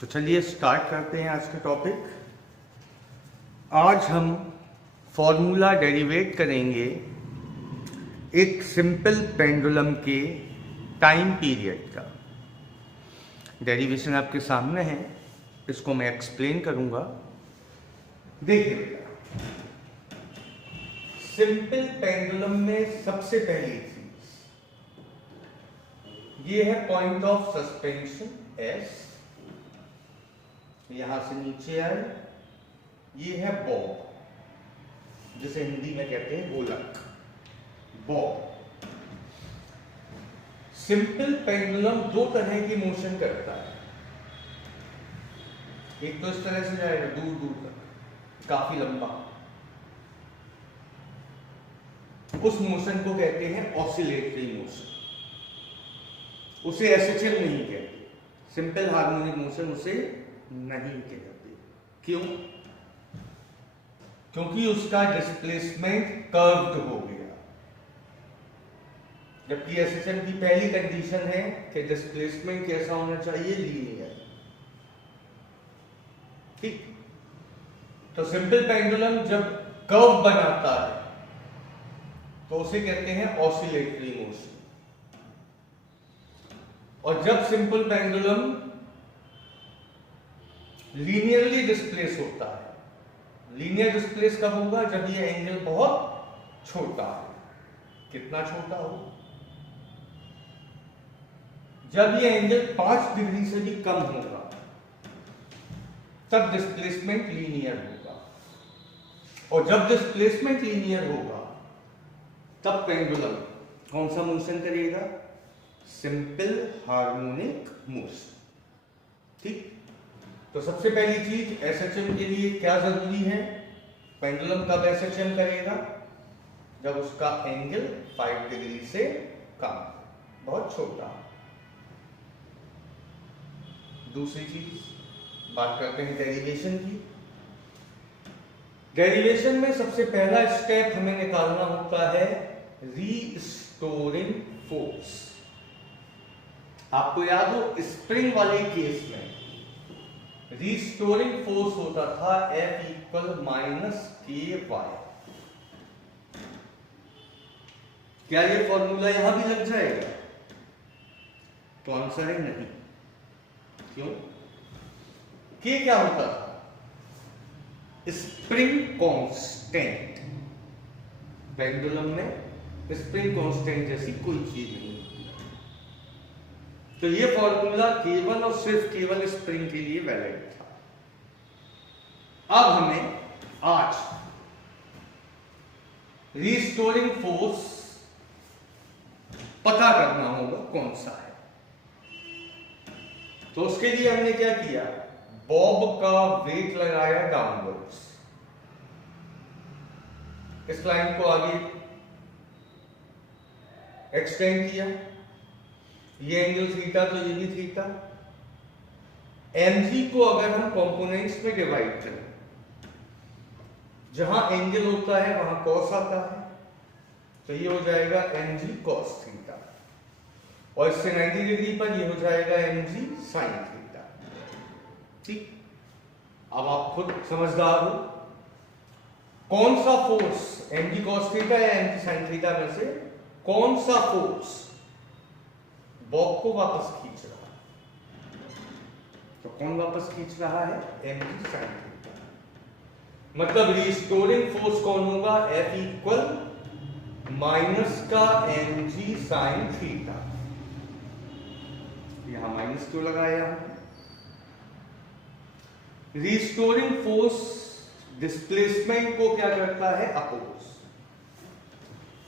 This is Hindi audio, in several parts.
तो चलिए स्टार्ट करते हैं आज का टॉपिक। आज हम फॉर्मूला डेरिवेट करेंगे एक सिंपल पेंडुलम के टाइम पीरियड का। डेरिवेशन आपके सामने है, इसको मैं एक्सप्लेन करूंगा। देखिए, सिंपल पेंडुलम में सबसे पहली चीज ये है पॉइंट ऑफ सस्पेंशन एस, यहां से नीचे आए, ये है बॉब, जिसे हिंदी में कहते हैं गोलक, बॉब। सिंपल पेंडुलम दो तरह की मोशन करता है। एक तो इस तरह से जाएगा दूर दूर तक, काफी लंबा, उस मोशन को कहते हैं ऑसिलेटरी मोशन। उसे एसएचएल नहीं कहते, सिंपल हार्मोनिक मोशन उसे नहीं कहते। क्यों? क्योंकि उसका डिस्प्लेसमेंट कर्व्ड हो गया, जबकि एसएचएल की पहली कंडीशन है कि डिस्प्लेसमेंट कैसा होना चाहिए, लीनियर। ठीक, तो सिंपल पेंडुलम जब कर्व बनाता है तो उसे कहते हैं ऑसिलेटरी मोशन। और जब सिंपल पेंडुलम लीनियरली डिस्प्लेस होता है, लीनियर डिस्प्लेस कब होगा? जब ये एंगल बहुत छोटा हो। कितना छोटा हो? जब ये एंगल 5 डिग्री से भी कम होगा तब डिस्प्लेसमेंट लीनियर होगा। और जब डिस्प्लेसमेंट लीनियर होगा तब पेंडुलम कौन सा मोशन करेगा? Simple harmonic motion. ठीक, तो सबसे पहली चीज एसएचएम के लिए क्या जरूरी है? पेंडुलम कब एसएचएम करेगा? जब उसका एंगल 5 डिग्री से कम, बहुत छोटा। दूसरी चीज बात करते हैं डेरिवेशन की। डेरिवेशन में सबसे पहला स्टेप हमें निकालना होता है रीस्टोरिंग फोर्स। आपको याद हो, स्प्रिंग वाले केस में रीस्टोरिंग फोर्स होता था F = -KY। क्या ये फॉर्मूला यहां भी लग जाएगा? तो आंसर है नहीं। क्यों? K क्या होता था? Spring constant. पेंडुलम में स्प्रिंग कांस्टेंट जैसी कोई चीज नहीं। तो ये फॉर्मूला केवल और सिर्फ केवल स्प्रिंग के लिए वैलिड था। अब हमें आज रीस्टोरिंग फोर्स पता करना होगा कौन सा है। तो उसके लिए हमने क्या किया? बॉब का वेट लगाया डाउनवर्ड्स, इस लाइन को आगे एक्सटेंड किया। ये एंगल थीटा, तो ये भी थीटा। mg को अगर हम कंपोनेंट्स में डिवाइड करें, जहां एंगल होता है वहां कॉस आता है, तो ये हो जाएगा mg cos थीटा। और इससे 90 डिग्री पर ये हो जाएगा mg sin थीटा। ठीक, अब आप खुद समझदार हो, कौन सा फोर्स mg cos थीटा या mg sin थीटा में से कौन सा फोर्स बॉब को वापस खींच रहा है? तो कौन वापस खींच रहा है? mg sin theta. मतलब रिस्टोरिंग फोर्स कौन होगा? F = -mg sin theta. यहां माइनस क्यों लगाया हमने? रिस्टोरिंग फोर्स डिस्प्लेसमेंट को क्या करता है? अपोज।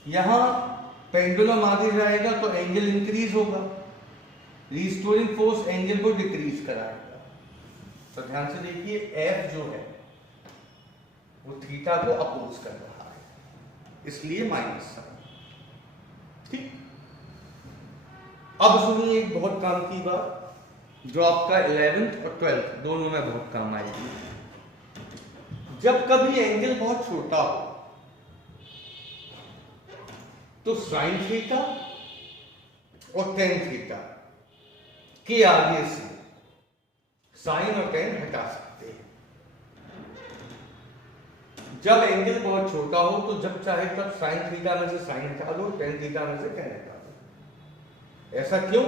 यहां पेंडुलम आगे जाएगा तो एंगल इंक्रीज होगा, रिस्टोरिंग फोर्स एंगल को डिक्रीज कराएगा। तो ध्यान से देखिए, F जो है वो थीटा को अपोज कर रहा है, इसलिए माइनस साइन। ठीक, अब सुनिए एक बहुत काम की बात, जो आपका 11th और 12th दोनों में बहुत काम आएगी। जब कभी एंगल बहुत छोटा हो तो साइन थीटा और टेन थीटा के आगे से साइन और टेन हटा सकते हैं। जब एंगल बहुत छोटा हो तो जब चाहे तब साइन थीटा में से साइन हटा दो, टेन थीटा में से टेन हटा दो। ऐसा क्यों?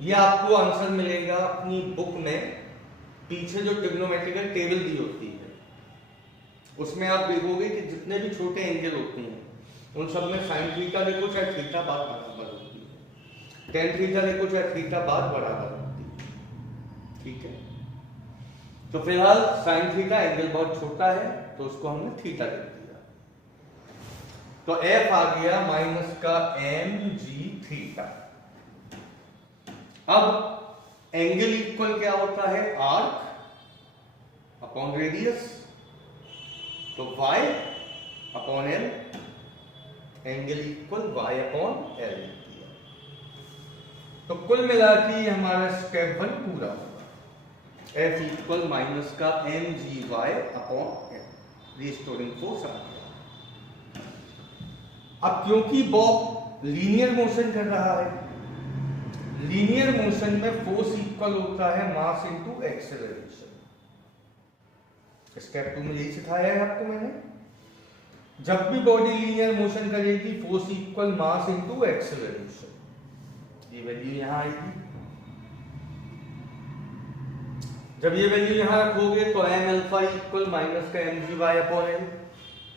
ये आपको आंसर मिलेगा अपनी बुक में, पीछे जो ट्रिग्नोमेट्रिकल टेबल दी होती है उसमें आप देखोगे कि जितने भी छोटे एंगल होते हैं उन सब में साइन थीटा देखो चाहे थीटा बात बराबर होती है, टेन थीटा देखो चाहे थीटा बात बराबर होती है। ठीक है, तो फिलहाल साइन थीटा एंगल बहुत छोटा है तो उसको हमने थीटा लिख दिया। तो एफ आ गया माइनस का एम जी थीटा। अब एंगल इक्वल क्या होता है? आर्क अपॉन रेडियस, तो y upon l, angle equal y upon l। तो कुल मिला के हमारा स्टेप 1 पूरा होगा। F इक्वल माइनस का m g y upon l, restoring force आ गया। अब क्योंकि बॉब लीनियर मोशन कर रहा है, लीनियर मोशन में फोर्स इक्वल होता है मास इनटू एक्सेलरेशन। स्टेप 2 में यही सिखाया है आपको मैंने। जब भी बॉडी लीनियर मोशन करेगी force equal mass into acceleration. ये वैल्यू यहां आएगी। जब ये वैल्यू यहां रखोगे तो एम अल्फा इक्वल माइनस का m g y upon l,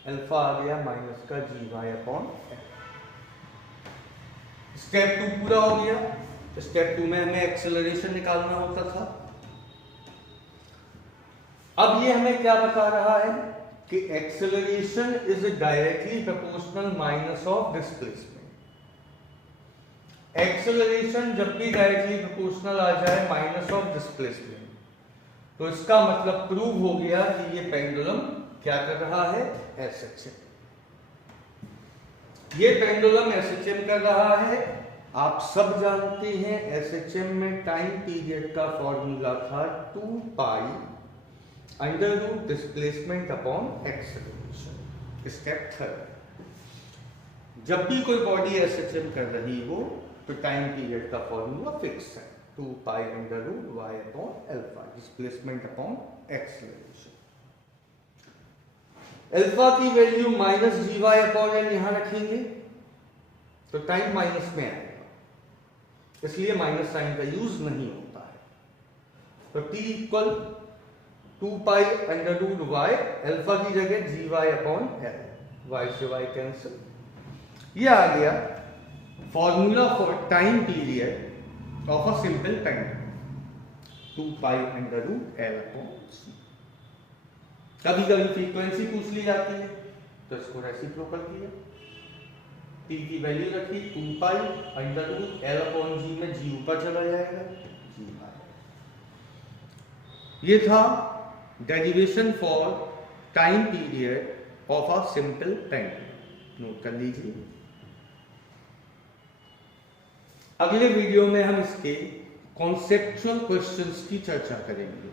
alpha आ गया माइनस का g y upon l. Step 2 पूरा हो गया। स्टेप 2 में हमें एक्सेलरेशन निकालना होता था। अब ये हमें क्या बता रहा है कि acceleration is directly proportional minus of displacement. Acceleration जब भी डायरेक्टली प्रोपोर्शनल आ जाए माइनस ऑफ डिस्प्लेसमेंट तो इसका मतलब प्रूव हो गया कि ये पेंडुलम क्या कर रहा है? एसएचएम। ये पेंडुलम एसएचएम कर रहा है। आप सब जानते हैं एसएचएम में टाइम पीरियड का फॉर्मूला था 2 pi under root displacement upon acceleration. Step 3, जब भी कोई बॉडी एसएचएम कर रही हो तो टाइम पीरियड का फॉर्मूला फिक्स है 2 pi under root y upon alpha, displacement upon acceleration. Alpha की value minus g y upon l यहां रखेंगे तो टाइम माइनस में आएगा, इसलिए माइनस साइन का यूज नहीं होता है। तो T equal 2 pi under root y, alpha की जगह g y upon l, y से वाई कैंसिल। ये आ गया formula for time period of a simple pendulum, 2 pi under root l upon c. कभी कभी फ्रीक्वेंसी पूछ ली जाती है तो इसको रेसिप्रोकल किया, टी की वैल्यू रखी 2 pi under root l upon जी में जी ऊपर चला जाएगा, जी आएगा। ये था derivation for time period of a simple pendulum. Note कर लीजिए। अगले वीडियो में हम इसके कॉन्सेप्चुअल क्वेश्चंस की चर्चा करेंगे।